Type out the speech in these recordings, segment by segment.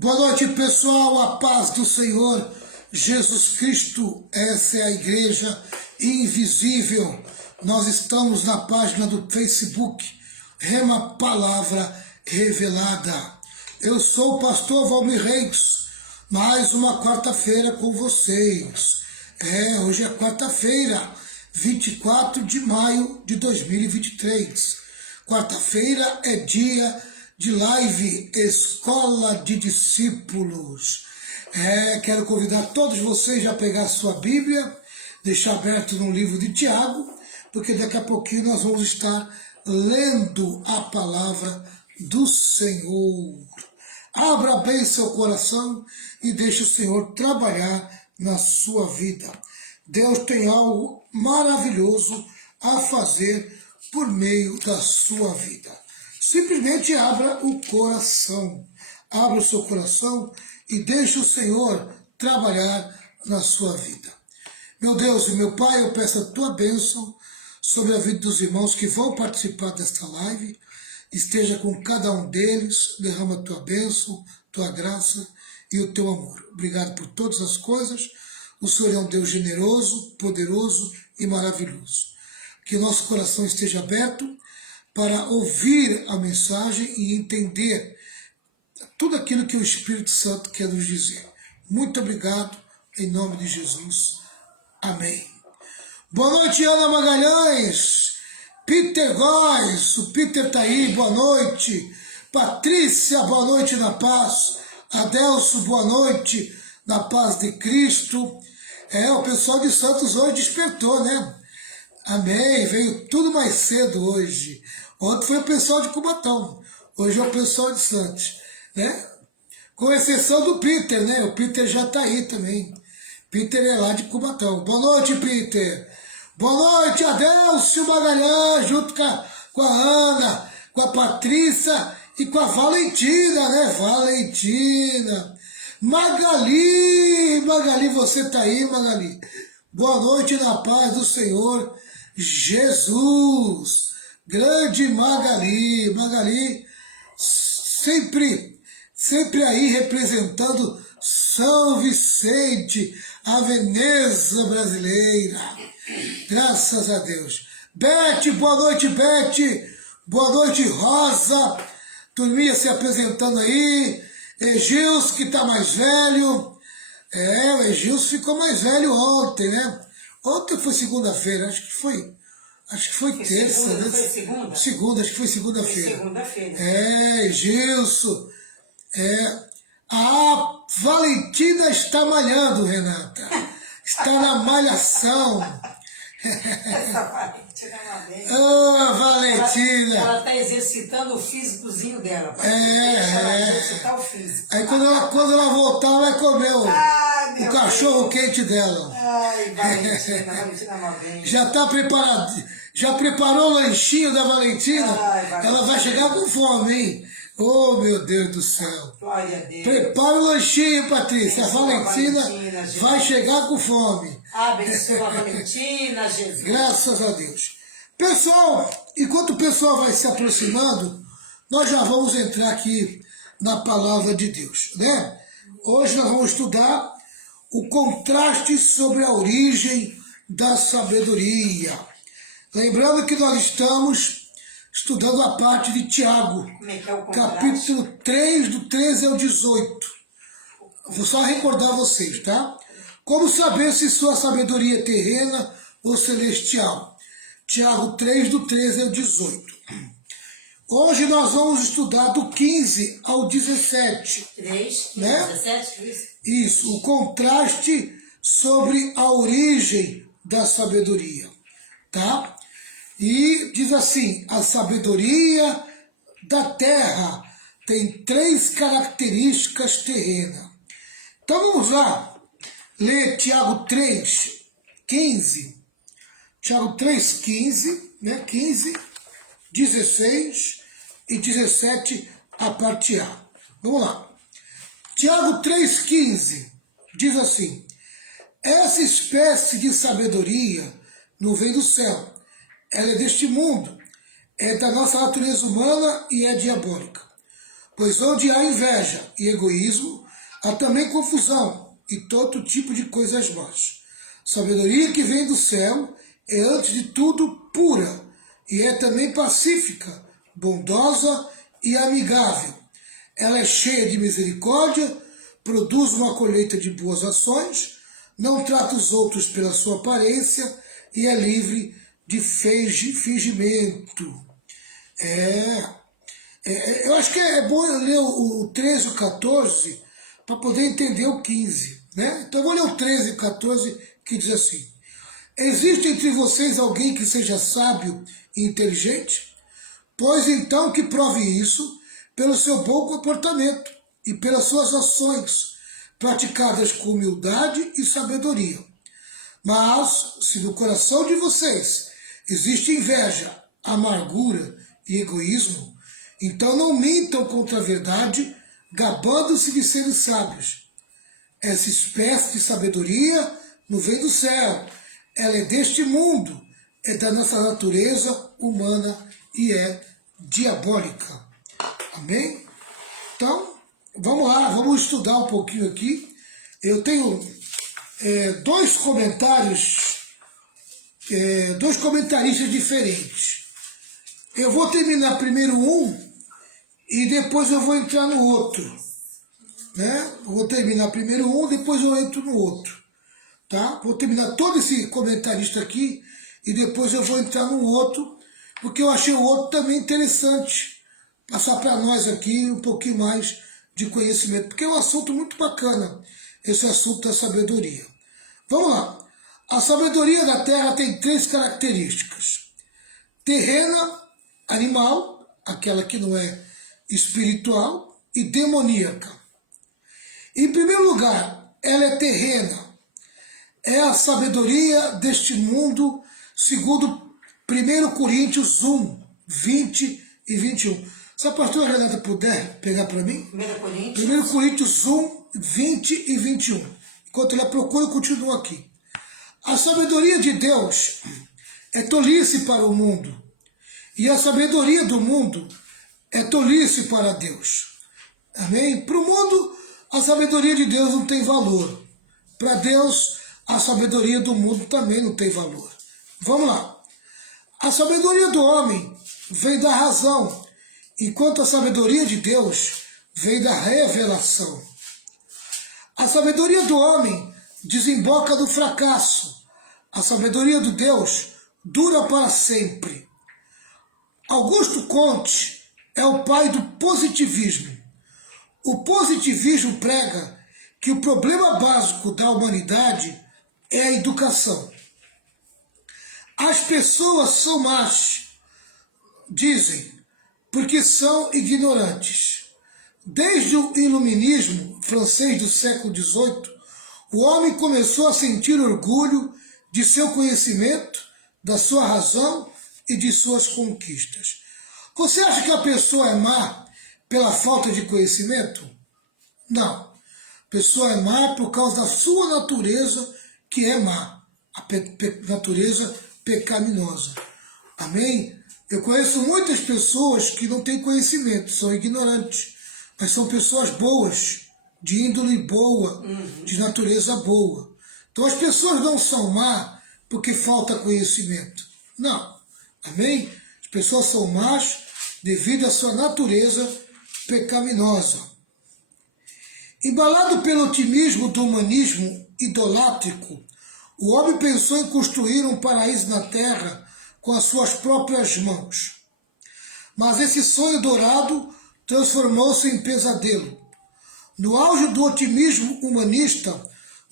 Boa noite, pessoal, a paz do Senhor Jesus Cristo. Essa é a Igreja Invisível. Nós estamos na página do Facebook, Rema Palavra Revelada. Eu sou o pastor Valmir Reis, mais uma quarta-feira com vocês. Hoje é quarta-feira, 24 de maio de 2023. Quarta-feira é dia de live Escola de Discípulos. Quero convidar todos vocês a pegar a sua Bíblia, deixar aberto no livro de Tiago, porque daqui a pouquinho nós vamos estar lendo a palavra do Senhor. Abra bem seu coração e deixe o Senhor trabalhar na sua vida. Deus tem algo maravilhoso a fazer por meio da sua vida. Simplesmente abra o coração. Abra o seu coração e deixe o Senhor trabalhar na sua vida. Meu Deus e meu Pai, eu peço a tua bênção sobre a vida dos irmãos que vão participar desta live. Esteja com cada um deles, derrama a tua bênção, tua graça e o teu amor. Obrigado por todas as coisas. O Senhor é um Deus generoso, poderoso e maravilhoso. Que nosso coração esteja aberto para ouvir a mensagem e entender tudo aquilo que o Espírito Santo quer nos dizer. Muito obrigado, em nome de Jesus. Amém. Boa noite, Ana Magalhães. Peter Góes, o Peter está aí, boa noite. Patrícia, boa noite na paz. Adelso, boa noite na paz de Cristo. O pessoal de Santos hoje despertou, né? Amém, veio tudo mais cedo hoje. Ontem foi o pessoal de Cubatão, hoje é o pessoal de Santos, né? Com exceção do Peter, né? O Peter já está aí também. Peter é lá de Cubatão. Boa noite, Peter. Boa noite, Adelcio Magalhães, junto com a Ana, com a Patrícia e com a Valentina, né? Valentina. Magali, você está aí, Magali? Boa noite na paz do Senhor Jesus. Grande Magali sempre aí representando São Vicente, a Veneza brasileira. Graças a Deus. Beth, boa noite, Beth. Boa noite, Rosa. Turminha se apresentando aí. Egilson, que está mais velho. O Egilson ficou mais velho ontem, né? Ontem foi segunda-feira, acho que foi terça, segunda, né? Foi segunda? Segunda, acho que foi segunda-feira. Segunda-feira. Gilson. A Valentina está malhando, Renata. Está na malhação. Essa Valentina é uma bem. Ô, Valentina. Ela está exercitando o físicozinho dela. Ela exercitar o físico. Aí quando ela voltar, ela vai comer o cachorro quente dela. Ai, Valentina é uma bem. Já está preparado? Já preparou o lanchinho da Valentina? Ela vai chegar com fome, hein? Oh, meu Deus do céu. Glória a Deus. Prepara o lanchinho, Patrícia. A Valentina vai chegar com fome. Abençoa a Valentina, Jesus. Graças a Deus. Pessoal, enquanto o pessoal vai se aproximando, nós já vamos entrar aqui na palavra de Deus, né? Hoje nós vamos estudar o contraste sobre a origem da sabedoria. Lembrando que nós estamos estudando a parte de Tiago, capítulo 3, do 13 ao 18. Vou só recordar vocês, tá? Como saber se sua sabedoria é terrena ou celestial? Tiago 3, do 13 ao 18. Hoje nós vamos estudar do 15 ao 17. 3, né? 17, Isso, o contraste sobre a origem da sabedoria, tá? E diz assim, a sabedoria da terra tem 3 características terrenas. Então vamos lá, ler Tiago 3, 15. Tiago 3, 15, né? 15, 16 e 17, a parte A. Vamos lá. Tiago 3, 15 diz assim, essa espécie de sabedoria não vem do céu, ela é deste mundo, é da nossa natureza humana e é diabólica. Pois onde há inveja e egoísmo, há também confusão e todo tipo de coisas más. Sabedoria que vem do céu é, antes de tudo, pura e é também pacífica, bondosa e amigável. Ela é cheia de misericórdia, produz uma colheita de boas ações, não trata os outros pela sua aparência e é livre de fingimento. Eu acho que é bom ler o 13 e o 14 para poder entender o 15. Né? Então eu vou ler o 13 e o 14 que diz assim: existe entre vocês alguém que seja sábio e inteligente? Pois então que prove isso pelo seu bom comportamento e pelas suas ações, praticadas com humildade e sabedoria. Mas, se no coração de vocês existe inveja, amargura e egoísmo, então não mintam contra a verdade, gabando-se de serem sábios. Essa espécie de sabedoria não vem do céu, ela é deste mundo, é da nossa natureza humana e é diabólica. Amém? Então, vamos lá, vamos estudar um pouquinho aqui. Eu tenho dois comentaristas diferentes. Eu vou terminar primeiro um e depois eu vou entrar no outro. Né? Vou terminar primeiro um, depois eu entro no outro. Tá? Vou terminar todo esse comentarista aqui e depois eu vou entrar no outro, porque eu achei o outro também interessante. Passar para nós aqui um pouquinho mais de conhecimento, porque é um assunto muito bacana, esse assunto da sabedoria. Vamos lá. A sabedoria da terra tem 3 características: terrena, animal, aquela que não é espiritual, e demoníaca. Em primeiro lugar, ela é terrena. É a sabedoria deste mundo, segundo 1 Coríntios 1, 20 e 21. Se a pastora Renata puder pegar para mim, 1 Coríntios 1, 20 e 21. Enquanto ela procura, eu continuo aqui. A sabedoria de Deus é tolice para o mundo, e a sabedoria do mundo é tolice para Deus. Amém? Para o mundo, a sabedoria de Deus não tem valor. Para Deus, a sabedoria do mundo também não tem valor. Vamos lá. A sabedoria do homem vem da razão, enquanto a sabedoria de Deus vem da revelação. A sabedoria do homem desemboca do fracasso. A sabedoria de Deus dura para sempre. Augusto Comte é o pai do positivismo. O positivismo prega que o problema básico da humanidade é a educação. As pessoas são más, dizem, porque são ignorantes. Desde o iluminismo francês do século XVIII, o homem começou a sentir orgulho de seu conhecimento, da sua razão e de suas conquistas. Você acha que a pessoa é má pela falta de conhecimento? Não. A pessoa é má por causa da sua natureza, que é má, a natureza pecaminosa. Amém? Eu conheço muitas pessoas que não têm conhecimento, são ignorantes, mas são pessoas boas, de índole boa, de natureza boa. Então as pessoas não são má porque falta conhecimento. Não. Amém? As pessoas são más devido à sua natureza pecaminosa. Embalado pelo otimismo do humanismo idolátrico, o homem pensou em construir um paraíso na terra com as suas próprias mãos. Mas esse sonho dourado transformou-se em pesadelo. No auge do otimismo humanista,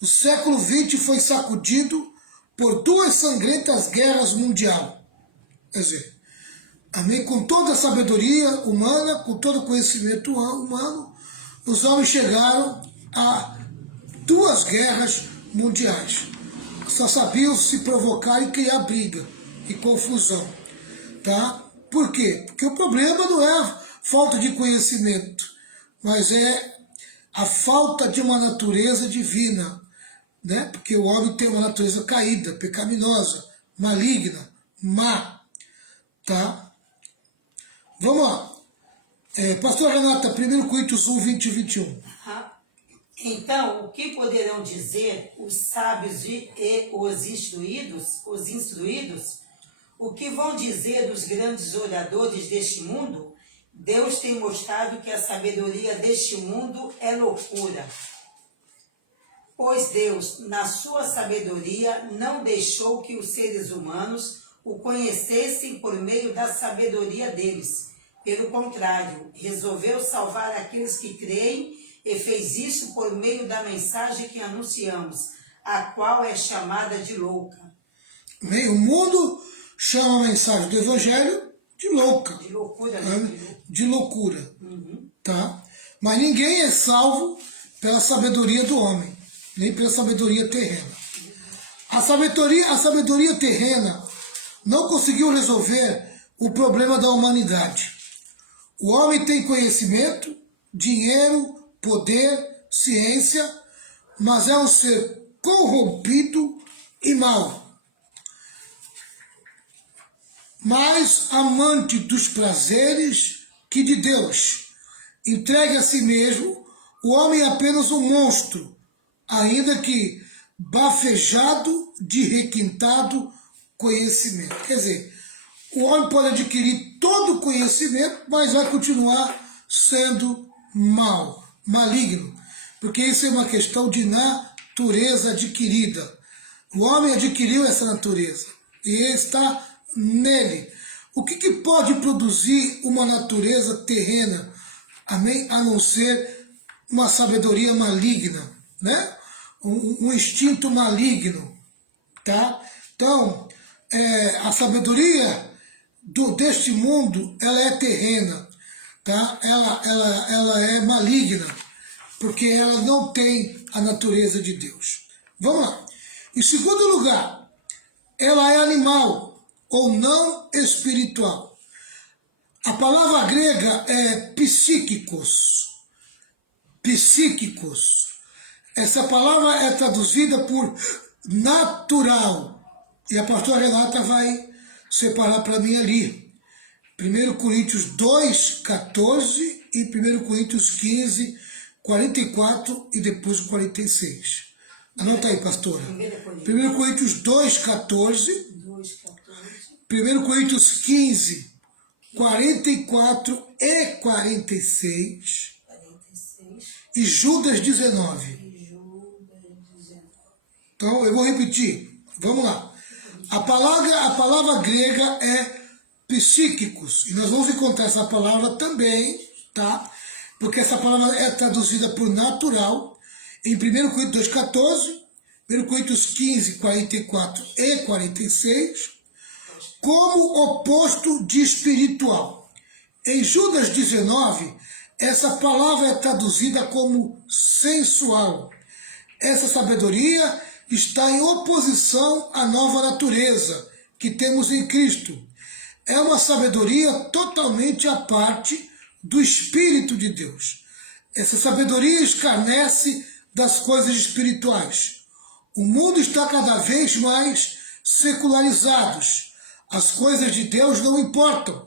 o século XX foi sacudido por 2 sangrentas guerras mundiais. Quer dizer, amém? Com toda a sabedoria humana, com todo o conhecimento humano, os homens chegaram a 2 guerras mundiais. Só sabiam se provocar e criar briga e confusão. Tá? Por quê? Porque o problema não é a falta de conhecimento, mas é a falta de uma natureza divina. Né? Porque o homem tem uma natureza caída, pecaminosa, maligna, má. Tá? Vamos lá. Pastor Renata, 1 Coríntios 1, 20 e 21. Então, o que poderão dizer os sábios e os instruídos? O que vão dizer dos grandes oradores deste mundo? Deus tem mostrado que a sabedoria deste mundo é loucura. Pois Deus, na sua sabedoria, não deixou que os seres humanos o conhecessem por meio da sabedoria deles. Pelo contrário, resolveu salvar aqueles que creem e fez isso por meio da mensagem que anunciamos, a qual é chamada de louca. O mundo chama a mensagem do Evangelho de louca. De loucura, né? De loucura. Tá? Mas ninguém é salvo pela sabedoria do homem, nem pela sabedoria terrena. A sabedoria terrena não conseguiu resolver o problema da humanidade. O homem tem conhecimento, dinheiro, poder, ciência, mas é um ser corrompido e mau. Mais amante dos prazeres que de Deus. Entregue a si mesmo, o homem é apenas um monstro, ainda que bafejado de requintado conhecimento. Quer dizer, o homem pode adquirir todo o conhecimento, mas vai continuar sendo mau, maligno, porque isso é uma questão de natureza adquirida. O homem adquiriu essa natureza e está nele. O que pode produzir uma natureza terrena, amém? A não ser uma sabedoria maligna, né? Um instinto maligno, tá? Então, a sabedoria deste mundo, ela é terrena, tá? Ela é maligna, porque ela não tem a natureza de Deus. Vamos lá. Em segundo lugar, ela é animal ou não espiritual. A palavra grega é psíquicos. Psíquicos. Essa palavra é traduzida por natural. E a pastora Renata vai separar para mim ali. 1 Coríntios 2, 14 e 1 Coríntios 15, 44 e depois o 46. Anota aí, pastora. 1 Coríntios 2, 14. 1 Coríntios 15, 44 e 46. E Judas 19. Então, eu vou repetir. Vamos lá. A palavra grega é psíquicos. E nós vamos encontrar essa palavra também, tá? Porque essa palavra é traduzida por natural em 1 Coríntios 2, 14, 1 Coríntios 15, 44 e 46, como oposto de espiritual. Em Judas 19, essa palavra é traduzida como sensual. Essa sabedoria está em oposição à nova natureza que temos em Cristo. É uma sabedoria totalmente à parte do Espírito de Deus. Essa sabedoria escarnece das coisas espirituais. O mundo está cada vez mais secularizado. As coisas de Deus não importam.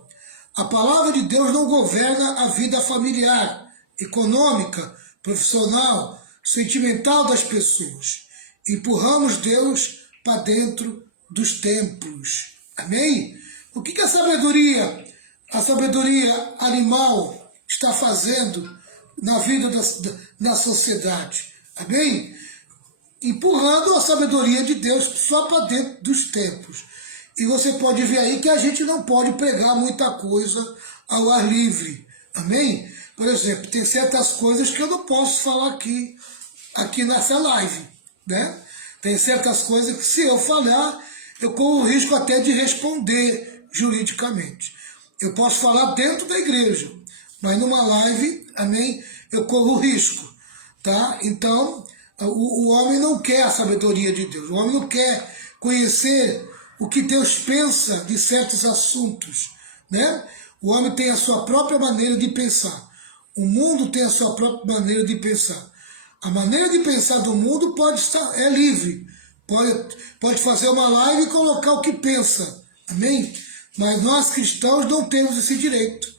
A palavra de Deus não governa a vida familiar, econômica, profissional, sentimental das pessoas. Empurramos Deus para dentro dos templos. Amém? O que a sabedoria animal está fazendo na vida da sociedade? Amém? Empurrando a sabedoria de Deus só para dentro dos templos. E você pode ver aí que a gente não pode pregar muita coisa ao ar livre. Amém? Por exemplo, tem certas coisas que eu não posso falar aqui nessa live, né? Tem certas coisas que, se eu falar, eu corro o risco até de responder juridicamente. Eu posso falar dentro da igreja, mas numa live, amém, eu corro o risco, tá? Então, o homem não quer a sabedoria de Deus. O homem não quer conhecer o que Deus pensa de certos assuntos, né? O homem tem a sua própria maneira de pensar. O mundo tem a sua própria maneira de pensar. A maneira de pensar do mundo é livre. Pode fazer uma live e colocar o que pensa. Amém? Mas nós cristãos não temos esse direito.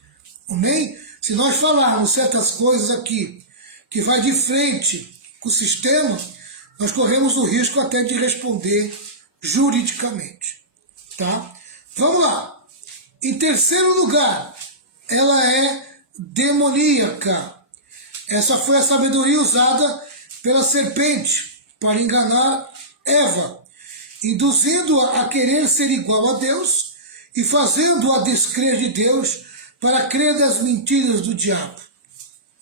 Amém? Se nós falarmos certas coisas aqui que vai de frente com o sistema, nós corremos o risco até de responder juridicamente. Tá? Vamos lá. Em terceiro lugar, ela é demoníaca. Essa foi a sabedoria usada pela serpente para enganar Eva, induzindo-a a querer ser igual a Deus e fazendo-a descrer de Deus para crer nas mentiras do diabo.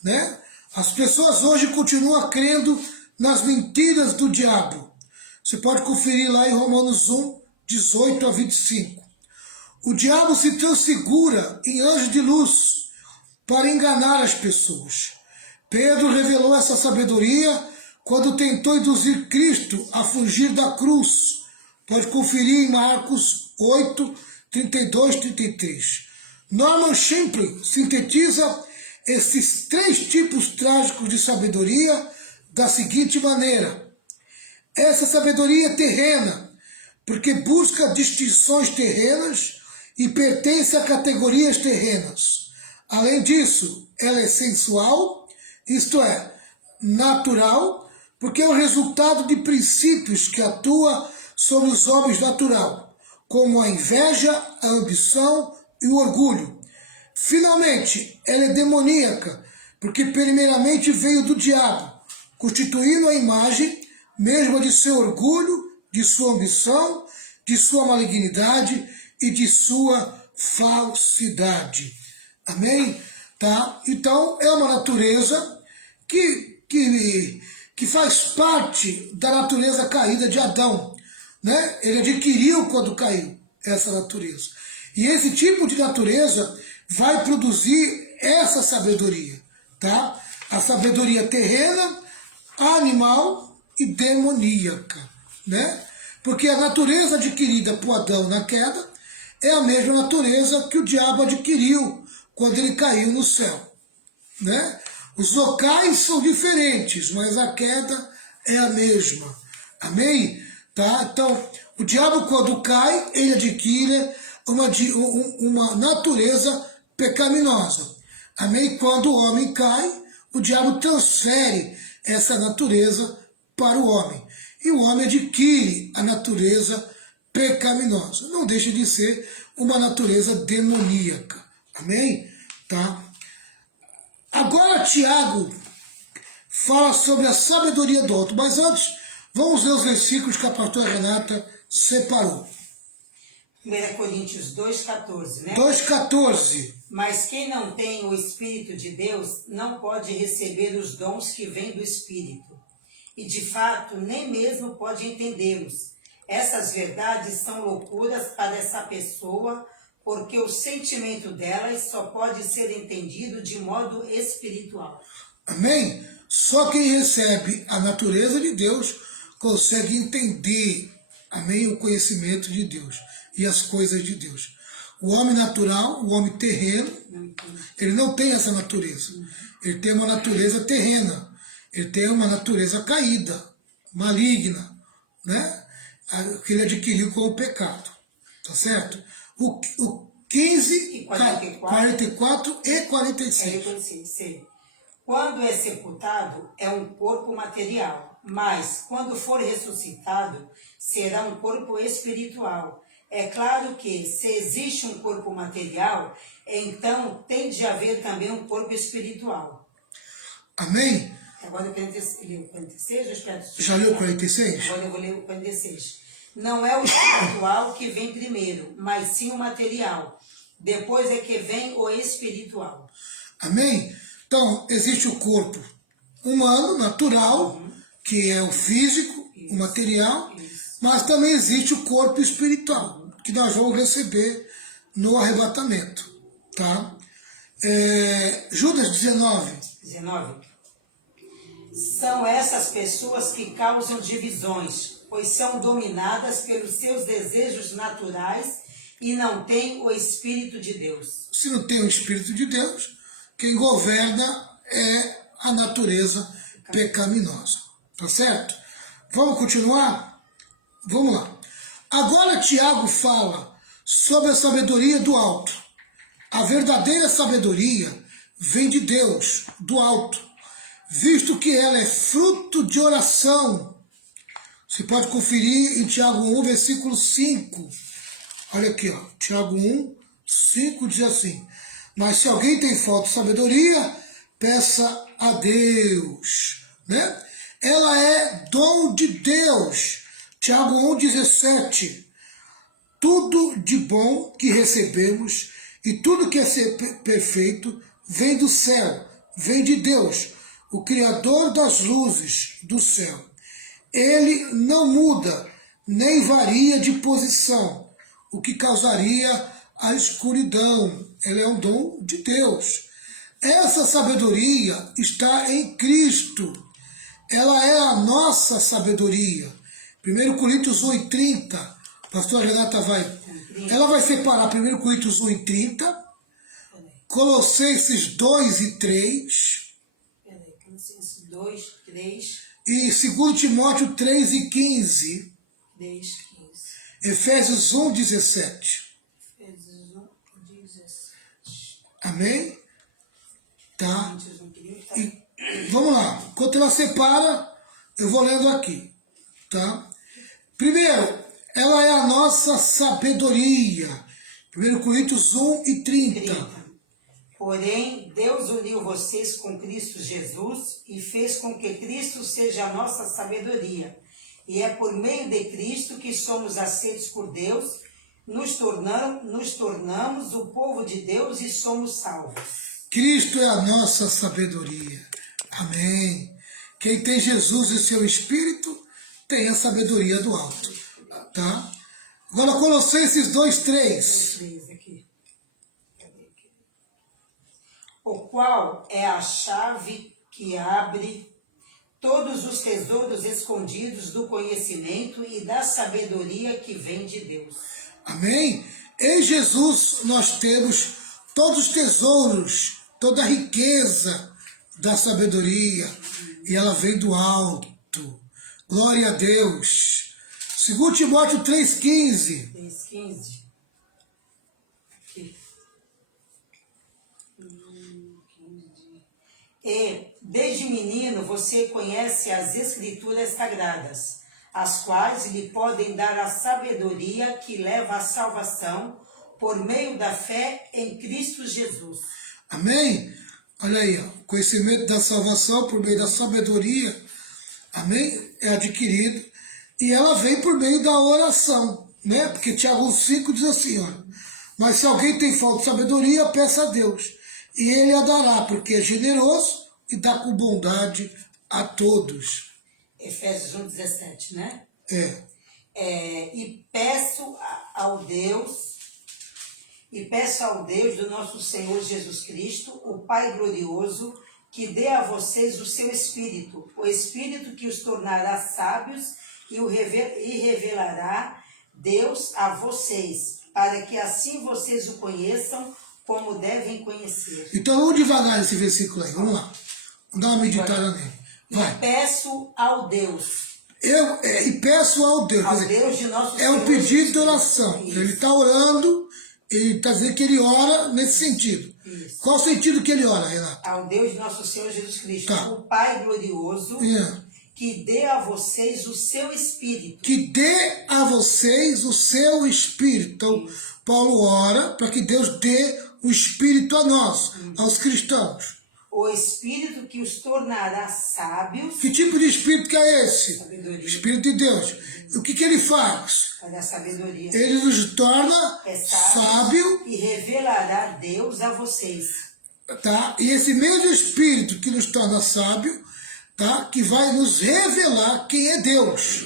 Né? As pessoas hoje continuam crendo nas mentiras do diabo. Você pode conferir lá em Romanos 1, 18 a 25. O diabo se transfigura em anjo de luz para enganar as pessoas. Pedro revelou essa sabedoria quando tentou induzir Cristo a fugir da cruz. Pode conferir em Marcos 8, 32, 33. Norman Shipley sintetiza esses 3 tipos trágicos de sabedoria da seguinte maneira. Essa sabedoria é terrena, porque busca distinções terrenas e pertence a categorias terrenas. Além disso, ela é sensual, isto é, natural, porque é o resultado de princípios que atuam sobre os homens natural, como a inveja, a ambição e o orgulho. Finalmente, ela é demoníaca, porque primeiramente veio do diabo, constituindo a imagem mesmo de seu orgulho, de sua ambição, de sua malignidade e de sua falsidade. Amém? Tá? Então, é uma natureza que faz parte da natureza caída de Adão. Né? Ele adquiriu quando caiu essa natureza. E esse tipo de natureza vai produzir essa sabedoria. Tá? A sabedoria terrena, animal e demoníaca. Né? Porque a natureza adquirida por Adão na queda é a mesma natureza que o diabo adquiriu quando ele caiu no céu. Né? Os locais são diferentes, mas a queda é a mesma. Amém? Tá? Então, o diabo quando cai, ele adquire uma natureza pecaminosa. Amém? Quando o homem cai, o diabo transfere essa natureza para o homem. E o homem adquire a natureza pecaminosa. Não deixa de ser uma natureza demoníaca. Amém? Tá? Agora Tiago fala sobre a sabedoria do alto. Mas antes, vamos ler os versículos que a pastora Renata separou. 1 Coríntios 2,14, né? 2,14. Mas quem não tem o Espírito de Deus não pode receber os dons que vêm do Espírito. E de fato, nem mesmo pode entendê-los. Essas verdades são loucuras para essa pessoa, porque o sentimento delas só pode ser entendido de modo espiritual. Amém? Só quem recebe a natureza de Deus consegue entender, amém, o conhecimento de Deus e as coisas de Deus. O homem natural, o homem terreno, ele não tem essa natureza. Ele tem uma natureza terrena. Ele tem uma natureza caída, maligna, né? Que ele adquiriu com o pecado. Tá certo? O 15, 44 e 45. Quando é sepultado, é um corpo material, mas quando for ressuscitado, será um corpo espiritual. É claro que, se existe um corpo material, então tem de haver também um corpo espiritual. Amém? Agora eu quero ler o 46, já leu o 46? Agora eu vou ler o 46. Não é o espiritual que vem primeiro, mas sim o material. Depois é que vem o espiritual. Amém? Então, existe o corpo humano, natural, que é o físico, o material, mas também existe o corpo espiritual, que nós vamos receber no arrebatamento. Tá? Judas 19. São essas pessoas que causam divisões, pois são dominadas pelos seus desejos naturais e não têm o Espírito de Deus. Se não tem o Espírito de Deus, quem governa é a natureza pecaminosa. Tá certo? Vamos continuar? Vamos lá. Agora Tiago fala sobre a sabedoria do alto. A verdadeira sabedoria vem de Deus, do alto, visto que ela é fruto de oração. Você pode conferir em Tiago 1, versículo 5. Olha aqui, ó, Tiago 1, 5 diz assim: mas se alguém tem falta de sabedoria, peça a Deus, né? Ela é dom de Deus. Tiago 1, 17. Tudo de bom que recebemos e tudo que é ser perfeito vem do céu, vem de Deus, o Criador das luzes do céu. Ele não muda, nem varia de posição, o que causaria a escuridão. Ele é um dom de Deus. Essa sabedoria está em Cristo. Ela é a nossa sabedoria. 1 Coríntios 1:30. Pastor Renata ela vai separar 1 Coríntios 1:30, Colossenses 2:3. Colossenses 2, 3. E 2 Timóteo 3:15. 3, 15. Efésios 1:17. Efésios 1:17. Amém? Tá? E vamos lá. Enquanto ela separa, eu vou lendo aqui. Tá? Primeiro, ela é a nossa sabedoria. 1 Coríntios 1:30. Porém, Deus uniu vocês com Cristo Jesus e fez com que Cristo seja a nossa sabedoria. E é por meio de Cristo que somos aceitos por Deus, nos tornamos o povo de Deus e somos salvos. Cristo é a nossa sabedoria. Amém. Quem tem Jesus em seu espírito tem a sabedoria do alto. Tá? Agora Colossenses 2:3. O qual é a chave que abre todos os tesouros escondidos do conhecimento e da sabedoria que vem de Deus. Amém? Em Jesus nós temos todos os tesouros, toda a riqueza da sabedoria, e ela vem do alto. Glória a Deus. 2 Timóteo 3:15. 3:15. E, desde menino, você conhece as Escrituras Sagradas, as quais lhe podem dar a sabedoria que leva à salvação por meio da fé em Cristo Jesus. Amém? Olha aí, ó, conhecimento da salvação por meio da sabedoria, amém? É adquirido, e ela vem por meio da oração, né? Porque Tiago 5 diz assim, ó: mas se alguém tem falta de sabedoria, peça a Deus, e ele a dará, porque é generoso e dá com bondade a todos. Efésios 1:17, né? E peço ao Deus do nosso Senhor Jesus Cristo, o Pai glorioso, que dê a vocês o seu Espírito, o Espírito que os tornará sábios e revelará Deus a vocês, para que assim vocês o conheçam como devem conhecer. Então vamos devagar nesse versículo aí, vamos lá. Vamos dar uma meditada nele. Vai. Peço ao Deus. E peço ao Deus. Ao Deus de nosso Senhor. É um pedido de oração. Isso. Ele está orando, ele está dizendo que ele ora nesse sentido. Isso. Qual o sentido que ele ora, Renato? Ao Deus de nosso Senhor Jesus Cristo, tá. O Pai glorioso, que dê a vocês o seu Espírito. Que dê a vocês o seu Espírito. Então, isso. Paulo ora para que Deus dê o Espírito a nós, aos cristãos. O Espírito que os tornará sábios. Que tipo de Espírito que é esse? Sabedoria. Espírito de Deus. O que ele faz? Da sabedoria. Ele nos torna sábio e revelará Deus a vocês. Tá? E esse mesmo Espírito que nos torna sábio, tá? Que vai nos revelar quem é Deus.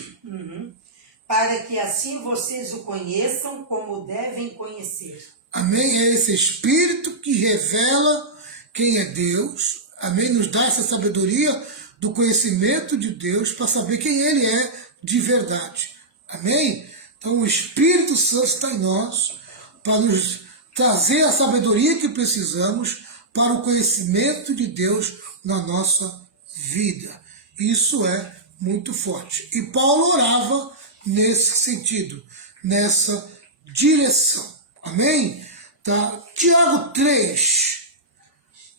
Para que assim vocês o conheçam como devem conhecer. Amém? É esse Espírito que revela quem é Deus, amém? Nos dá essa sabedoria do conhecimento de Deus para saber quem Ele é de verdade, amém? Então o Espírito Santo está em nós para nos trazer a sabedoria que precisamos para o conhecimento de Deus na nossa vida. Isso é muito forte. E Paulo orava nesse sentido, nessa direção, amém? Tá? Tiago 3,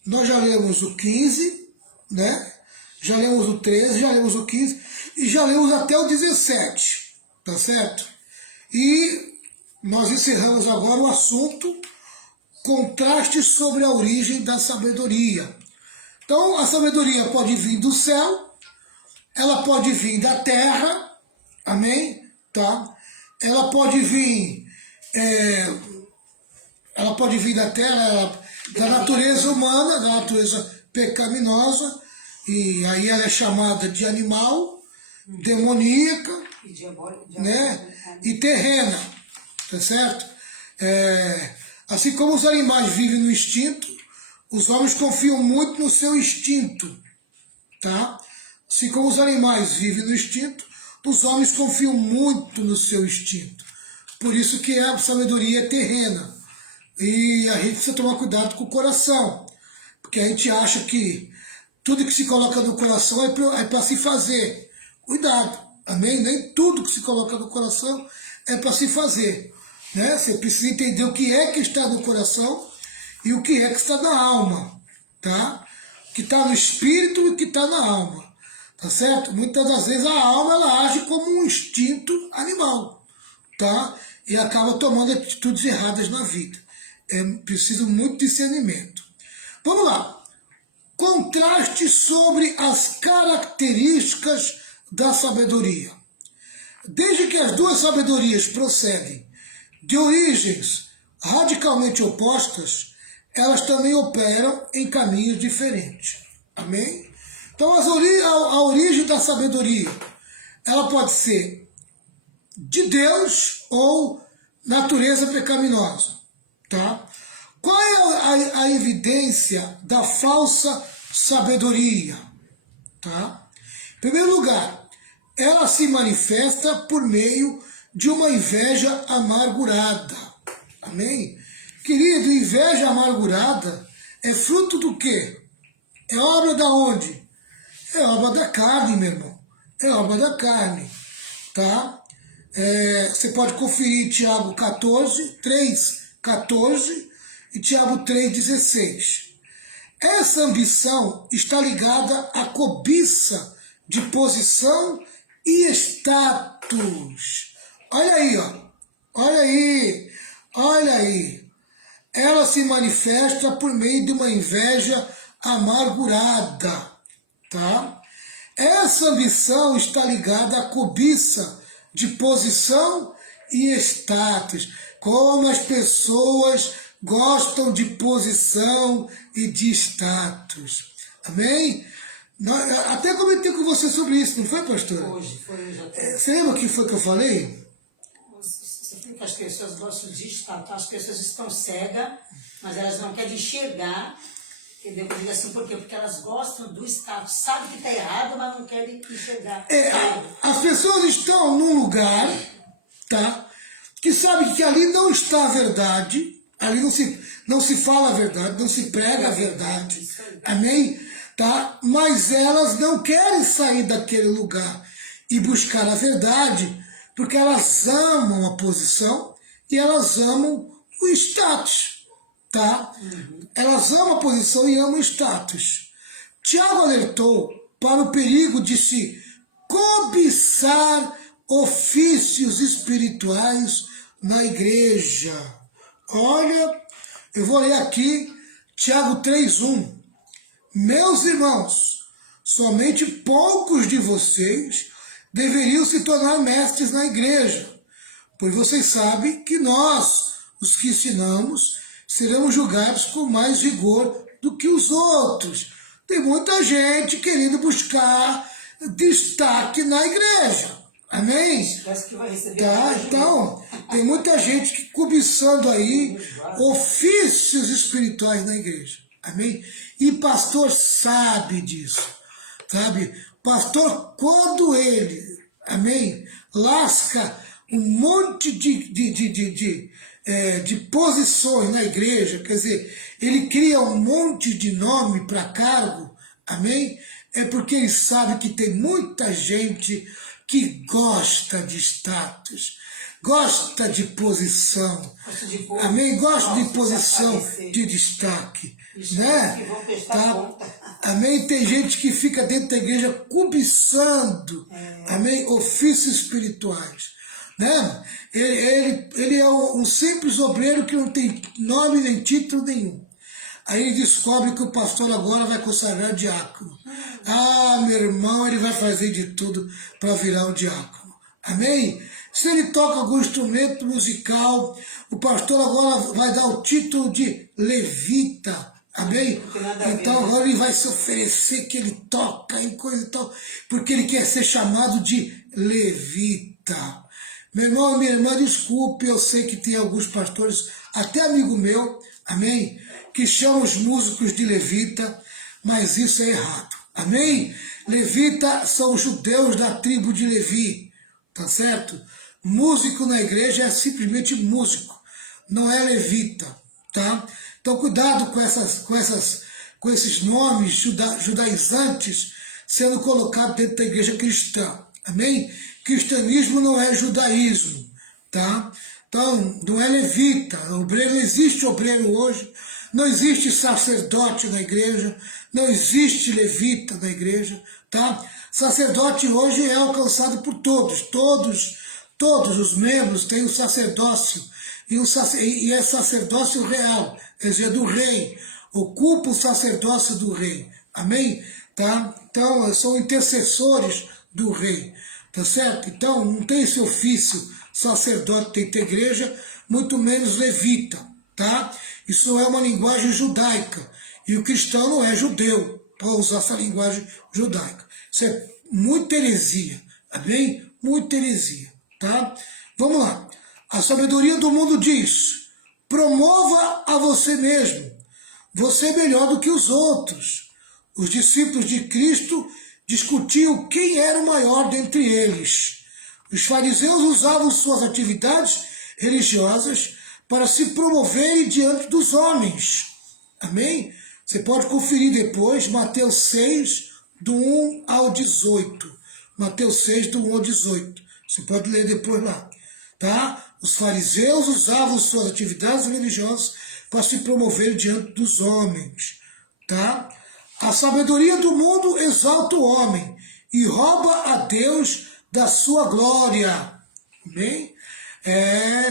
nós já lemos o 15, né? Já lemos o 13, já lemos o 15 e já lemos até o 17, tá certo? E nós encerramos agora o assunto contraste sobre a origem da sabedoria. Então, a sabedoria pode vir do céu, ela pode vir da terra, amém? Tá? Ela pode vir da terra, da natureza humana, da natureza pecaminosa, e aí ela é chamada de animal, demoníaca, né? E terrena, tá certo? Assim como os animais vivem no instinto, os homens confiam muito no seu instinto, tá? Assim como os animais vivem no instinto, os homens confiam muito no seu instinto. Por isso que a sabedoria é terrena. E a gente precisa tomar cuidado com o coração, porque a gente acha que tudo que se coloca no coração é para se fazer. Cuidado, amém? Nem tudo que se coloca no coração é para se fazer. Né? Você precisa entender o que é que está no coração e o que é que está na alma, tá? O que está no espírito e o que está na alma, tá certo? Muitas das vezes a alma ela age como um instinto animal, tá? E acaba tomando atitudes erradas na vida. É preciso muito discernimento. Vamos lá. Contraste sobre as características da sabedoria. Desde que as duas sabedorias procedem de origens radicalmente opostas, elas também operam em caminhos diferentes. Amém? Então, a origem da sabedoria, ela pode ser de Deus ou natureza pecaminosa. Tá? Qual é a evidência da falsa sabedoria? Tá? Em primeiro lugar, ela se manifesta por meio de uma inveja amargurada. Amém? Querido, inveja amargurada é fruto do quê? É obra da onde? É obra da carne, meu irmão. É obra da carne. Tá? Você pode conferir Tiago 14, 3, 14 e Tiago 3, 16. Essa ambição está ligada à cobiça de posição e status. Olha aí, ó. Olha aí. Olha aí. Ela se manifesta por meio de uma inveja amargurada, tá? Essa ambição está ligada à cobiça de posição e status. Como as pessoas gostam de posição e de status. Amém? Até comentei com você sobre isso, não foi, pastor? Hoje. Você lembra o que foi que eu falei? Você fica que as pessoas gostam de status. As pessoas estão cegas, mas elas não querem enxergar. Entendeu? Eu digo assim, por quê? Porque elas gostam do status. Sabem que está errado, mas não querem enxergar. As pessoas estão num lugar, tá? Que sabem que ali não está a verdade, ali não se fala a verdade, não se prega a verdade. Amém? Tá? Mas elas não querem sair daquele lugar e buscar a verdade, porque elas amam a posição e elas amam o status, tá? Elas amam a posição e amam o status. Tiago alertou para o perigo de se cobiçar ofícios espirituais na igreja. Olha, eu vou ler aqui Tiago 3:1. Meus irmãos, somente poucos de vocês deveriam se tornar mestres na igreja, pois vocês sabem que nós, os que ensinamos, seremos julgados com mais rigor do que os outros. Tem muita gente querendo buscar destaque na igreja. Amém? Parece que vai receber. Tá, então, tem muita gente cobiçando aí ofícios espirituais na igreja. Amém? E pastor sabe disso. Sabe? Pastor, quando ele, amém, lasca um monte de posições na igreja, quer dizer, ele cria um monte de nome para cargo, amém? É porque ele sabe que tem muita gente que gosta de status, gosta de posição, amém? Gosta de posição de destaque, né? Que vão prestar Tá? conta. Amém? Tem gente que fica dentro da igreja cobiçando, amém? Ofícios espirituais, né? Ele é um simples obreiro que não tem nome nem título nenhum. Aí ele descobre que o pastor agora vai consagrar diácono. Ah, meu irmão, ele vai fazer de tudo para virar um diácono. Amém? Se ele toca algum instrumento musical, o pastor agora vai dar o título de levita. Amém? Então agora ele vai se oferecer que ele toca em coisa e tal, porque ele quer ser chamado de levita. Meu irmão e minha irmã, desculpe, eu sei que tem alguns pastores, até amigo meu, amém? Que chamam os músicos de levita, mas isso é errado. Amém? Levita são os judeus da tribo de Levi, tá certo? Músico na igreja é simplesmente músico, não é levita, tá? Então cuidado com esses nomes judaizantes sendo colocados dentro da igreja cristã, amém? Cristianismo não é judaísmo, tá? Então não é levita, obreiro, não existe obreiro hoje, não existe sacerdote na igreja, não existe levita na igreja, tá? Sacerdote hoje é alcançado por todos os membros têm o sacerdócio, e é sacerdócio real, quer dizer, do rei, ocupa o sacerdócio do rei, amém? Tá? Então, são intercessores do rei, tá certo? Então, não tem esse ofício sacerdote dentro da igreja, muito menos levita, tá? Isso é uma linguagem judaica, e o cristão não é judeu para usar essa linguagem judaica. Isso é muita heresia, amém? Muita heresia, tá? Vamos lá. A sabedoria do mundo diz: promova a você mesmo, você é melhor do que os outros. Os discípulos de Cristo discutiam quem era o maior dentre eles. Os fariseus usavam suas atividades religiosas para se promoverem diante dos homens. Amém? Você pode conferir depois Mateus 6, do 1 ao 18. Mateus 6, do 1 ao 18. Você pode ler depois lá. Tá? Os fariseus usavam suas atividades religiosas para se promoverem diante dos homens. Tá? A sabedoria do mundo exalta o homem e rouba a Deus da sua glória. Amém?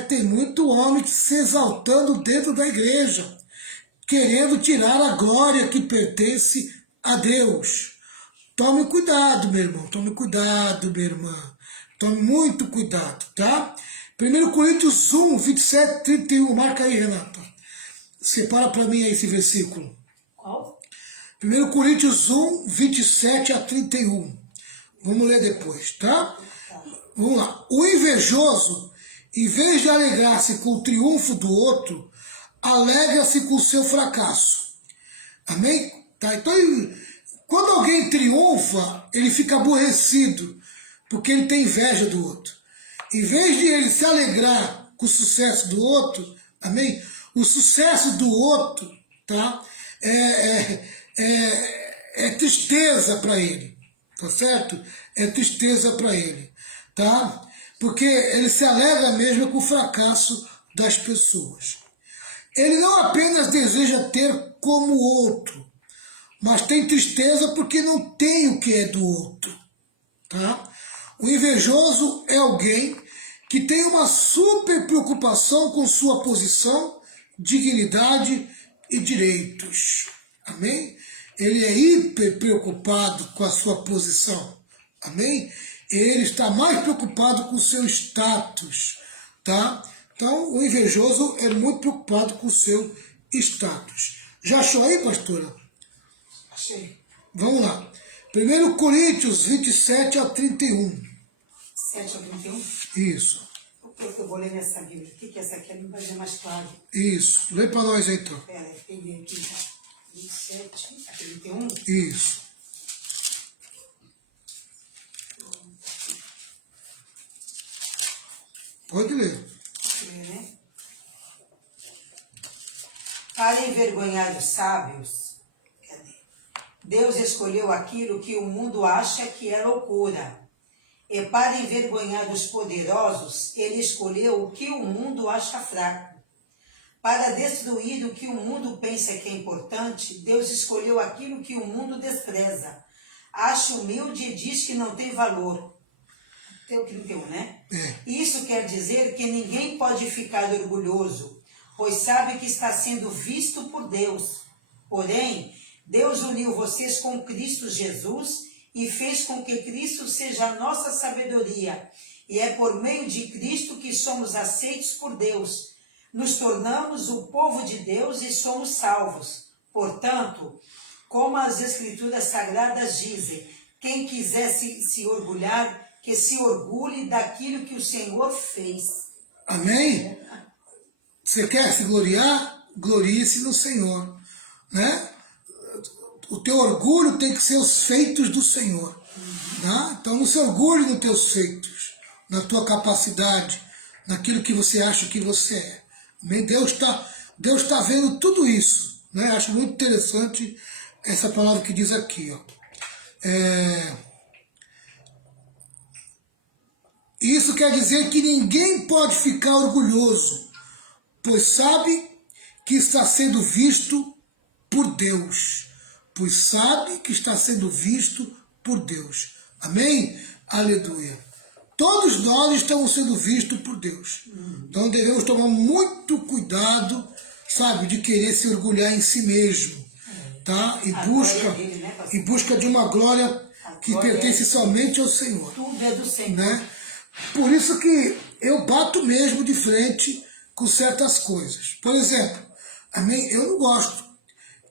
Tem muito homem se exaltando dentro da igreja, querendo tirar a glória que pertence a Deus. Tome cuidado, meu irmão, tome cuidado, minha irmã. Tome muito cuidado, tá? 1 Coríntios 1, 27, 31. Marca aí, Renata. Separa para mim aí esse versículo. Qual? 1 Coríntios 1, 27 a 31. Vamos ler depois, tá? Vamos lá. O invejoso, em vez de alegrar-se com o triunfo do outro, alegra-se com o seu fracasso. Amém? Tá? Então, quando alguém triunfa, ele fica aborrecido, porque ele tem inveja do outro. Em vez de ele se alegrar com o sucesso do outro, amém? O sucesso do outro, tá? É tristeza para ele, tá certo? É tristeza para ele, tá? Porque ele se alegra mesmo com o fracasso das pessoas. Ele não apenas deseja ter como o outro, mas tem tristeza porque não tem o que é do outro, tá? O invejoso é alguém que tem uma super preocupação com sua posição, dignidade e direitos. Amém? Ele é hiper preocupado com a sua posição. Amém? Ele está mais preocupado com o seu status, tá? Então, o invejoso é muito preocupado com o seu status. Já achou aí, pastora? Achei. Vamos lá. 1 Coríntios 27 a 31. 7 a 31? Isso. Eu vou ler nessa Bíblia aqui, que essa aqui é vai ser mais claro. Isso. Lê para nós aí, então. Pera, eu peguei aqui, tá? 27 a 31. Isso. Pode ler. Né? Para envergonhar os sábios, Deus escolheu aquilo que o mundo acha que é loucura. E para envergonhar os poderosos, ele escolheu o que o mundo acha fraco, Para destruir o que o mundo pensa que é importante, Deus escolheu aquilo que o mundo despreza. Acha humilde e diz que não tem valor. Tem o que não tem, né? Isso quer dizer que ninguém pode ficar orgulhoso, pois sabe que está sendo visto por Deus. Porém, Deus uniu vocês com Cristo Jesus e fez com que Cristo seja a nossa sabedoria. E é por meio de Cristo que somos aceitos por Deus. Nos tornamos o povo de Deus e somos salvos. Portanto, como as Escrituras Sagradas dizem, quem quiser se orgulhar, que se orgulhe daquilo que o Senhor fez. Amém? Você quer se gloriar? Glorie-se no Senhor, né? O teu orgulho tem que ser os feitos do Senhor, tá? Então não se orgulhe nos teus feitos, na tua capacidade, naquilo que você acha que você é. Amém? Deus tá vendo tudo isso, né? Acho muito interessante essa palavra que diz aqui, ó. Isso quer dizer que ninguém pode ficar orgulhoso, pois sabe que está sendo visto por Deus. Pois sabe que está sendo visto por Deus. Amém? Aleluia. Todos nós estamos sendo vistos por Deus. Então devemos tomar muito cuidado, sabe, de querer se orgulhar em si mesmo, tá? Em busca de uma glória que pertence somente ao Senhor. Tudo é do Senhor. Né? Por isso que eu bato mesmo de frente com certas coisas. Por exemplo, amém? Eu não gosto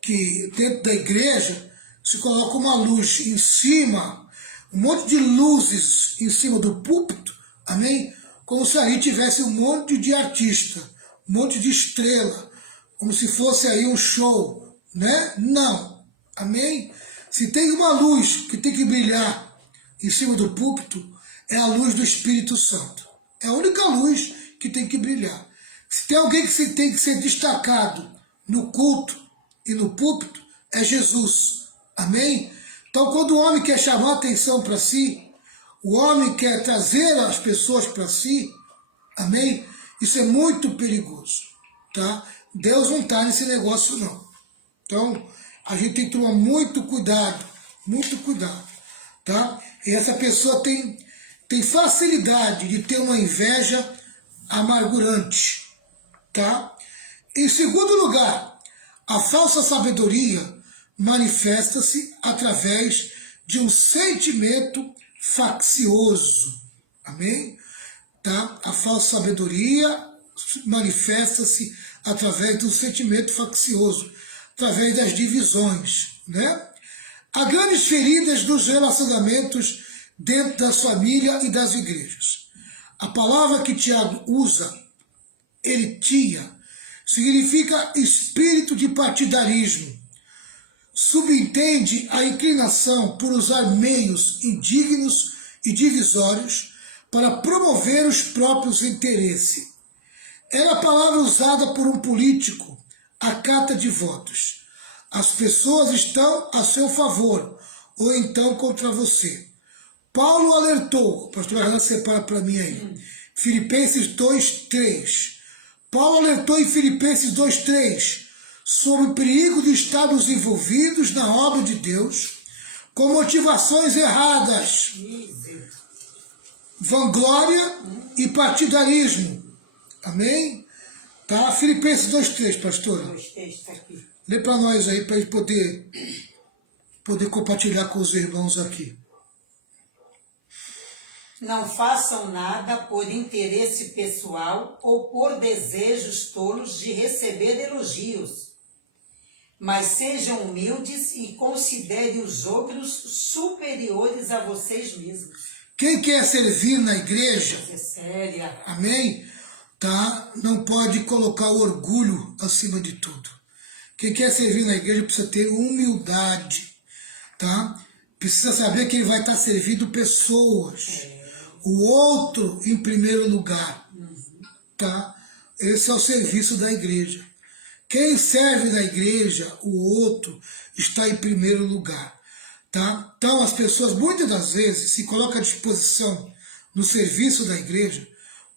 que dentro da igreja se coloca uma luz em cima, um monte de luzes em cima do púlpito, amém? Como se ali tivesse um monte de artista, um monte de estrela, como se fosse aí um show, né? Não, amém? Se tem uma luz que tem que brilhar em cima do púlpito, é a luz do Espírito Santo. É a única luz que tem que brilhar. Se tem alguém que tem que ser destacado no culto e no púlpito, é Jesus. Amém? Então, quando o homem quer chamar a atenção para si, o homem quer trazer as pessoas para si, amém? Isso é muito perigoso, tá? Deus não está nesse negócio, não. Então, a gente tem que tomar muito cuidado, tá? E essa pessoa tem facilidade de ter uma inveja amargurante, tá? Em segundo lugar, a falsa sabedoria manifesta-se através de um sentimento faccioso, amém? Tá? A falsa sabedoria manifesta-se através de um sentimento faccioso, através das divisões, né? Há grandes feridas dos relacionamentos dentro da família e das igrejas. A palavra que Tiago usa, eritia, significa espírito de partidarismo. Subentende a inclinação por usar meios indignos e divisórios para promover os próprios interesses. Era a palavra usada por um político, a cata de votos. As pessoas estão a seu favor ou então contra você. Paulo alertou, pastor Renan, separa para mim aí, Filipenses 2:3. Paulo alertou em Filipenses 2:3 sobre o perigo de estarmos envolvidos na obra de Deus com motivações erradas, vanglória e partidarismo. Amém? Tá? Filipenses 2:3, pastora. 2:3 tá aqui. Lê para nós aí, para a gente poder compartilhar com os irmãos aqui. Não façam nada por interesse pessoal ou por desejos tolos de receber elogios, mas sejam humildes e considerem os outros superiores a vocês mesmos. Quem quer servir na igreja, É séria. amém? Tá? Não pode colocar o orgulho acima de tudo. Quem quer servir na igreja precisa ter humildade, tá? Precisa saber que ele vai estar servindo pessoas. O outro em primeiro lugar, tá? Esse é o serviço da igreja. Quem serve na igreja, o outro está em primeiro lugar, tá? Então as pessoas muitas das vezes se colocam à disposição no serviço da igreja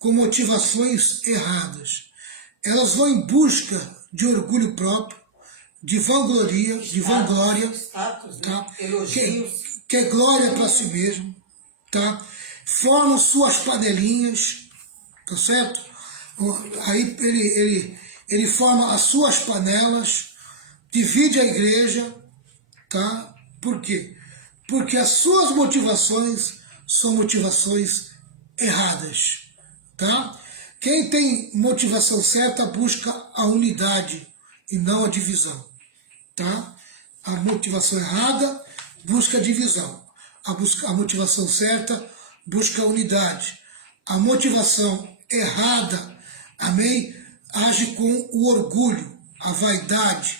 com motivações erradas. elas vão em busca de orgulho próprio, de vanglória, status, tá? né? Elogios. Quer glória para si mesmo, tá? Formam suas panelinhas, tá certo? Aí ele forma as suas panelas, divide a igreja, tá? Por quê? Porque as suas motivações são motivações erradas, tá? Quem tem motivação certa busca a unidade e não a divisão, tá? A motivação errada busca a divisão. A motivação certa busca a unidade. A motivação errada, amém, age com o orgulho, a vaidade,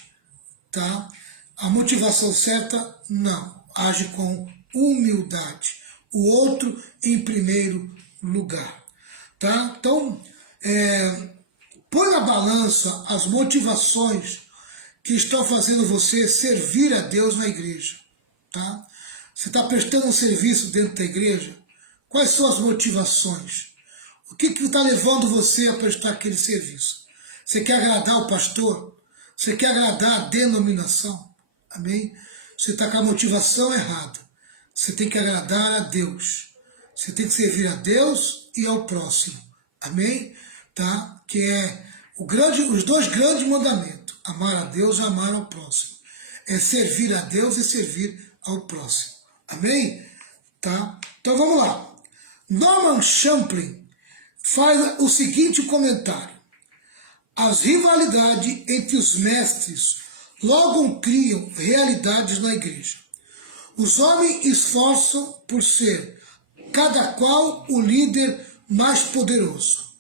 tá? A motivação certa, não, age com humildade. O outro em primeiro lugar, tá? Então, põe na balança as motivações que estão fazendo você servir a Deus na igreja, tá? Você está prestando um serviço dentro da igreja? Quais são as motivações? O que está levando você a prestar aquele serviço? Você quer agradar o pastor? Você quer agradar a denominação? Amém? Você está com a motivação errada. Você tem que agradar a Deus. Você tem que servir a Deus e ao próximo. Amém? Tá? Que é os dois grandes mandamentos. Amar a Deus e amar ao próximo. É servir a Deus e servir ao próximo. Amém? Tá? Então vamos lá. Norman Champlin faz o seguinte comentário. As rivalidades entre os mestres logo criam realidades na igreja. Os homens esforçam por ser, cada qual, o líder mais poderoso.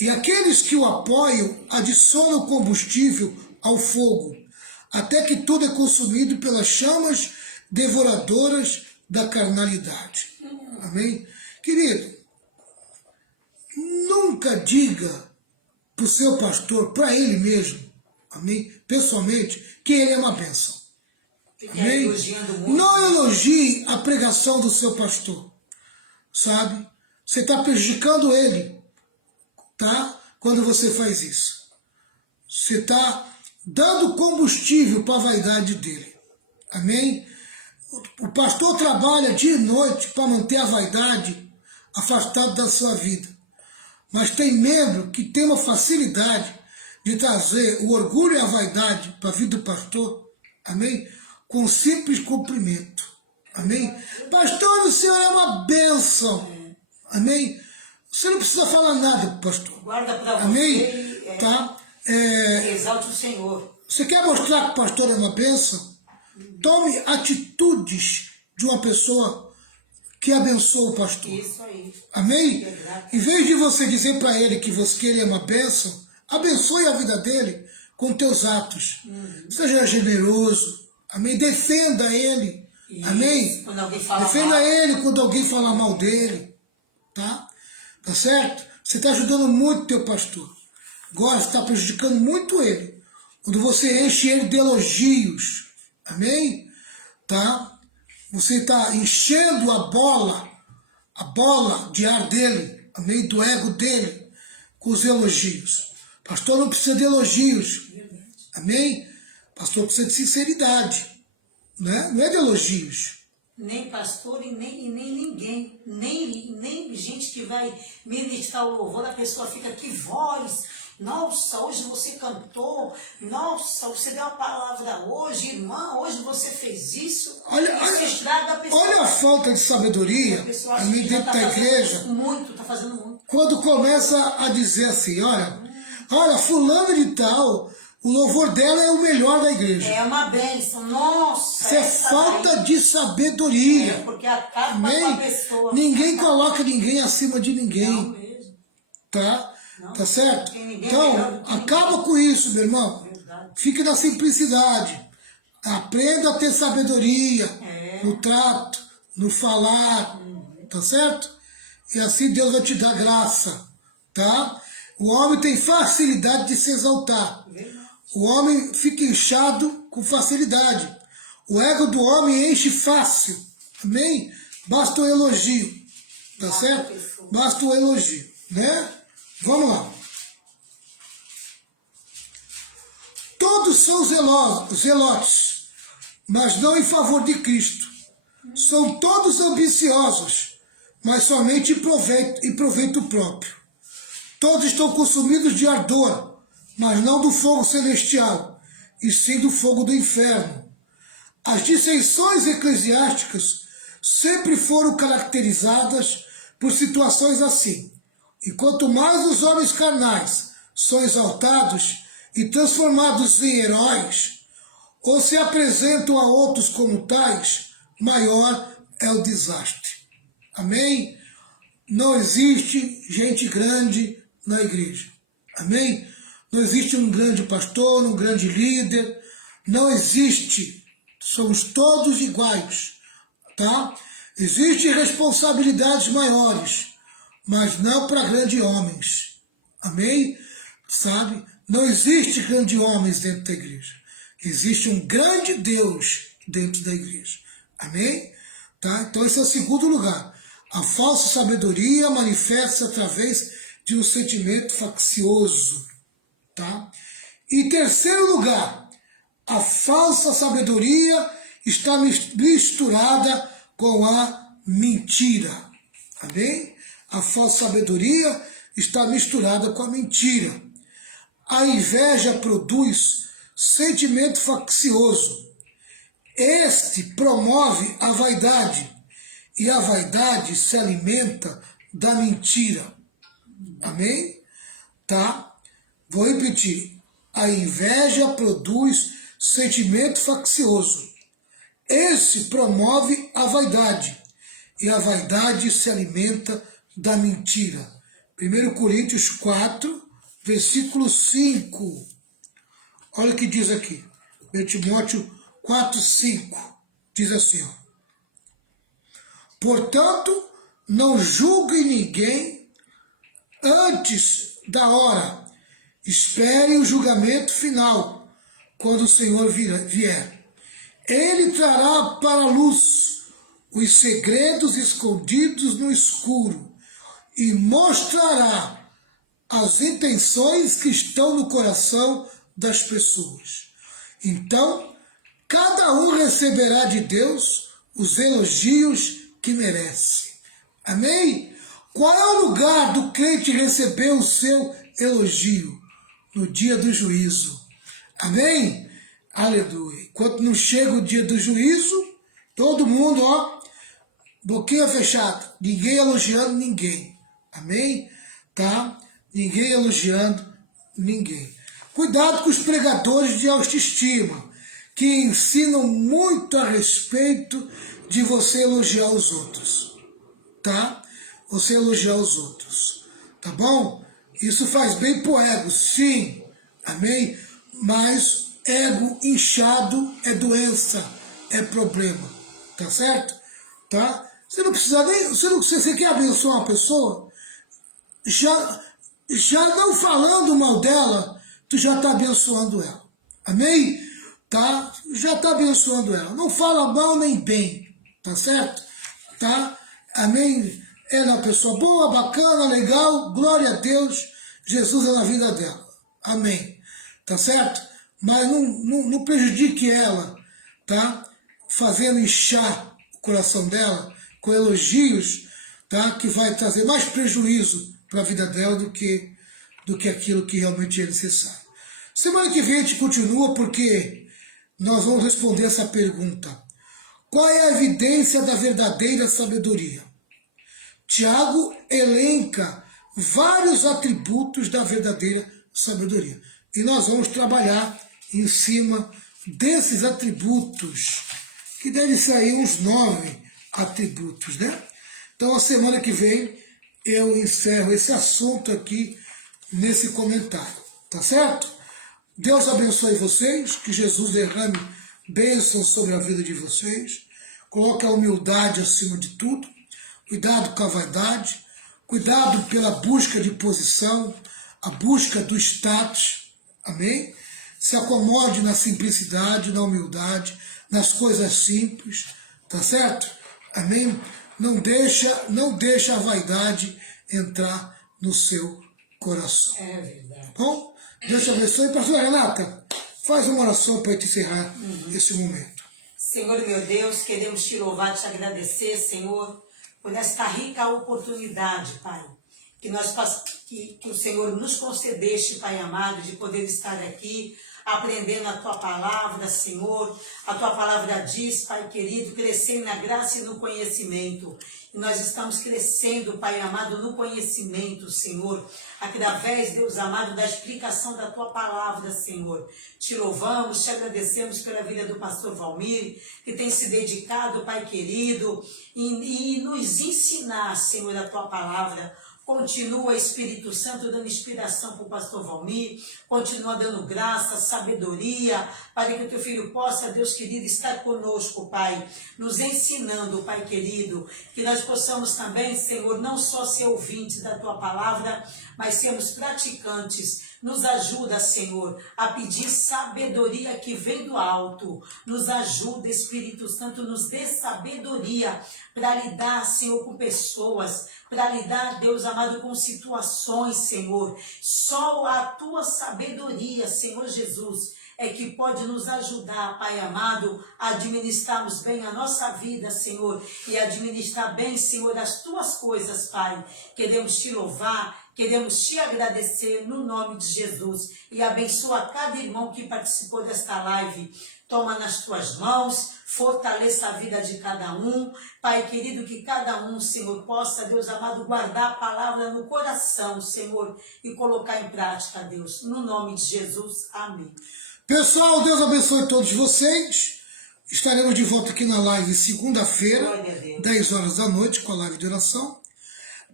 E aqueles que o apoiam adicionam combustível ao fogo, até que tudo é consumido pelas chamas devoradoras da carnalidade. Amém? Querido, nunca diga para o seu pastor, para ele mesmo, amém? Pessoalmente, que ele é uma bênção. Amém? Não elogie a pregação do seu pastor, sabe? Você está prejudicando ele, tá? Quando você faz isso. Você está dando combustível para a vaidade dele. Amém? O pastor trabalha dia e noite para manter a vaidade afastada da sua vida. Mas tem membro que tem uma facilidade de trazer o orgulho e a vaidade para a vida do pastor. Amém? Com simples cumprimento. Amém? Pastor, o senhor é uma bênção. Amém? Você não precisa falar nada para o pastor. Guarda para você. Amém? Tá? Exalte o Senhor. Você quer mostrar que o pastor é uma bênção? Tome atitudes de uma pessoa que abençoa o pastor. Isso aí. Amém? Verdade. Em vez de você dizer para ele que ele é uma bênção, abençoe a vida dele com teus atos. Seja generoso. Amém? Defenda ele. Isso. Amém? Quando alguém fala Defenda mal. ele quando alguém falar mal dele. Tá? Tá certo? Você está ajudando muito o teu pastor. Agora você está prejudicando muito ele. Quando você enche ele de elogios. Amém? Tá? Você está enchendo a bola de ar dele, amém? Do ego dele, com os elogios. Pastor não precisa de elogios, amém? Pastor precisa de sinceridade, né? Não é de elogios. Nem pastor e nem ninguém, nem gente que vai ministrar o louvor, a pessoa fica, que voz, nossa, hoje você cantou, nossa, você deu a palavra hoje, irmã, hoje você fez isso, isso estraga a pessoa. Olha a falta de sabedoria ali dentro da igreja. Está fazendo muito. Quando começa a dizer assim, olha, fulano de tal, o louvor dela é o melhor da igreja. É uma bênção, nossa. Isso é falta de sabedoria. Porque acaba com a pessoa. Ninguém coloca ninguém acima de ninguém. Não mesmo. Tá? Não, tá certo? Então, acaba com isso, meu irmão. Verdade. Fique na simplicidade. Aprenda a ter sabedoria no trato, no falar. Tá certo? E assim Deus vai te dar graça. Tá? O homem tem facilidade de se exaltar. O homem fica inchado com facilidade. O ego do homem enche fácil. Amém? Basta um elogio. Tá certo? Basta um elogio. Né? Vamos lá. todos são zelotes, mas não em favor de Cristo. São todos ambiciosos, mas somente em proveito próprio. Todos estão consumidos de ardor, mas não do fogo celestial, e sim do fogo do inferno. As dissensões eclesiásticas sempre foram caracterizadas por situações assim. E quanto mais os homens carnais são exaltados e transformados em heróis, ou se apresentam a outros como tais, maior é o desastre. Amém? Não existe gente grande na igreja. Amém? Não existe um grande pastor, um grande líder. Não existe. Somos todos iguais. Tá? Existem responsabilidades maiores, mas não para grandes homens. Amém? Sabe? Não existe grandes homens dentro da igreja. Existe um grande Deus dentro da igreja. Amém? Tá? Então esse é o segundo lugar. A falsa sabedoria manifesta-se através de um sentimento faccioso. Tá? Em terceiro lugar, a falsa sabedoria está misturada com a mentira. Amém? A falsa sabedoria está misturada com a mentira. A inveja produz sentimento faccioso. Este promove a vaidade, e a vaidade se alimenta da mentira. Amém? Tá? Vou repetir. A inveja produz sentimento faccioso. Esse promove a vaidade, e a vaidade se alimenta da mentira. 1 Coríntios 4, versículo 5. Olha o que diz aqui. 1 Timóteo 4, 5. Diz assim, ó. Portanto, não julgue ninguém antes da hora. Espere o julgamento final, quando o Senhor vier. Ele trará para a luz os segredos escondidos no escuro e mostrará as intenções que estão no coração das pessoas. Então, cada um receberá de Deus os elogios que merece. Amém? Qual é o lugar do crente receber o seu elogio? No dia do juízo. Amém? Aleluia. Enquanto não chega o dia do juízo, todo mundo, ó, boquinha fechada. Ninguém elogiando ninguém. Amém? Tá? Ninguém elogiando ninguém. Cuidado com os pregadores de autoestima, que ensinam muito a respeito de você elogiar os outros. Tá? Você elogiar os outros. Tá bom? Isso faz bem pro ego, sim. Amém? Mas ego inchado é doença, é problema. Tá certo? Tá? Você não precisa nem... Você quer abençoar uma pessoa? Já não falando mal dela, tu já está abençoando ela. Amém? Tá? Já está abençoando ela. Não fala mal nem bem. Tá certo? Tá? Amém? Ela é uma pessoa boa, bacana, legal, glória a Deus, Jesus é na vida dela. Amém. Tá certo? Mas não prejudique ela, tá? Fazendo inchar o coração dela com elogios, tá? Que vai trazer mais prejuízo para a vida dela do que aquilo que realmente é necessário. Semana que vem a gente continua porque nós vamos responder essa pergunta. Qual é a evidência da verdadeira sabedoria? Tiago elenca vários atributos da verdadeira sabedoria. E nós vamos trabalhar em cima desses atributos, que devem sair uns 9 atributos, né? Então, a semana que vem, eu encerro esse assunto aqui nesse comentário, tá certo? Deus abençoe vocês, que Jesus derrame bênçãos sobre a vida de vocês, coloque a humildade acima de tudo, cuidado com a vaidade, cuidado pela busca de posição, a busca do status, amém? Se acomode na simplicidade, na humildade, nas coisas simples, tá certo? Amém? Não deixa a vaidade entrar no seu coração. É verdade. Bom, Deus te abençoe. Pastor Renata, Faz uma oração para te encerrar esse momento. Senhor meu Deus, queremos te louvar, te agradecer, Senhor, por esta rica oportunidade, Pai, que o Senhor nos concedeste, Pai amado, de poder estar aqui, aprendendo a Tua palavra, Senhor. A Tua palavra diz, Pai querido, crescer na graça e no conhecimento. E nós estamos crescendo, Pai amado, no conhecimento, Senhor, através, Deus amado, da explicação da Tua palavra, Senhor. Te louvamos, te agradecemos pela vida do pastor Valmir, que tem se dedicado, Pai querido, e nos ensinar, Senhor, a Tua palavra. Continua, Espírito Santo, dando inspiração para o pastor Valmir, continua dando graça, sabedoria, para que o teu filho possa, Deus querido, estar conosco, Pai, nos ensinando, Pai querido, que nós possamos também, Senhor, não só ser ouvintes da tua palavra, mas sermos praticantes. Nos ajuda, Senhor, a pedir sabedoria que vem do alto. Nos ajuda, Espírito Santo, nos dê sabedoria para lidar, Senhor, com pessoas, para lidar, Deus amado, com situações, Senhor. Só a tua sabedoria, Senhor Jesus, é que pode nos ajudar, Pai amado, a administrarmos bem a nossa vida, Senhor, e administrar bem, Senhor, as tuas coisas, Pai. Queremos te louvar, queremos te agradecer no nome de Jesus e abençoa cada irmão que participou desta live. Toma nas tuas mãos, fortaleça a vida de cada um. Pai querido, que cada um, Senhor, possa, Deus amado, guardar a palavra no coração, Senhor, e colocar em prática, Deus. No nome de Jesus, amém. Pessoal, Deus abençoe todos vocês. Estaremos de volta aqui na live segunda-feira, 10 horas da noite, com a live de oração.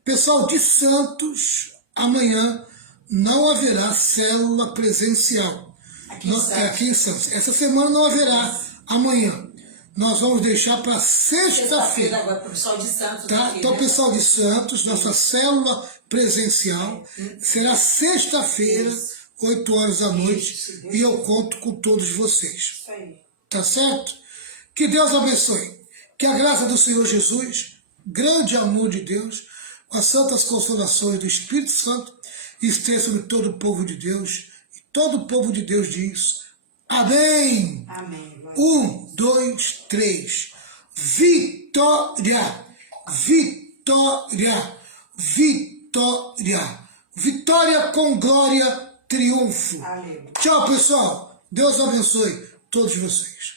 Pessoal de Santos, amanhã não haverá célula presencial. Aqui em Santos. Essa semana não haverá amanhã. Nós vamos deixar para sexta-feira. Agora, para o pessoal de Santos. Tá? Aqui, então, né? pessoal de Santos, nossa célula presencial será sexta-feira, 8 horas da noite, e eu conto com todos vocês. Isso aí. Tá certo? Que Deus abençoe. Que a graça do Senhor Jesus, grande amor de Deus, as santas consolações do Espírito Santo esteja sobre todo o povo de Deus. E todo o povo de Deus diz: amém. Amém. 1, 2, 3. Vitória! Vitória! Vitória! Vitória com glória, triunfo. Aleluia. Tchau, pessoal. Deus abençoe todos vocês.